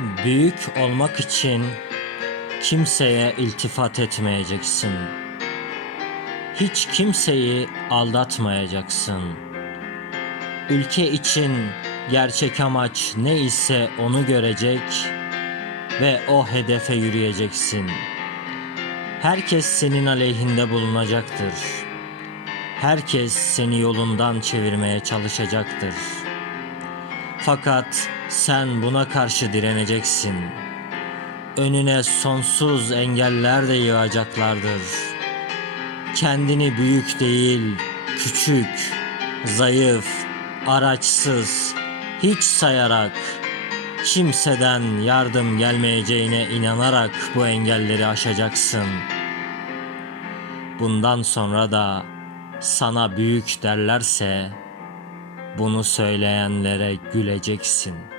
Büyük olmak için kimseye iltifat etmeyeceksin. Hiç kimseyi aldatmayacaksın. Ülke için gerçek amaç ne ise onu görecek ve o hedefe yürüyeceksin. Herkes senin aleyhinde bulunacaktır. Herkes seni yolundan çevirmeye çalışacaktır. Fakat sen buna karşı direneceksin. Önüne sonsuz engeller de yığacaklardır. Kendini büyük değil, küçük, zayıf, araçsız, hiç sayarak, kimseden yardım gelmeyeceğine inanarak bu engelleri aşacaksın. Bundan sonra da sana büyük derlerse bunu söyleyenlere güleceksin.''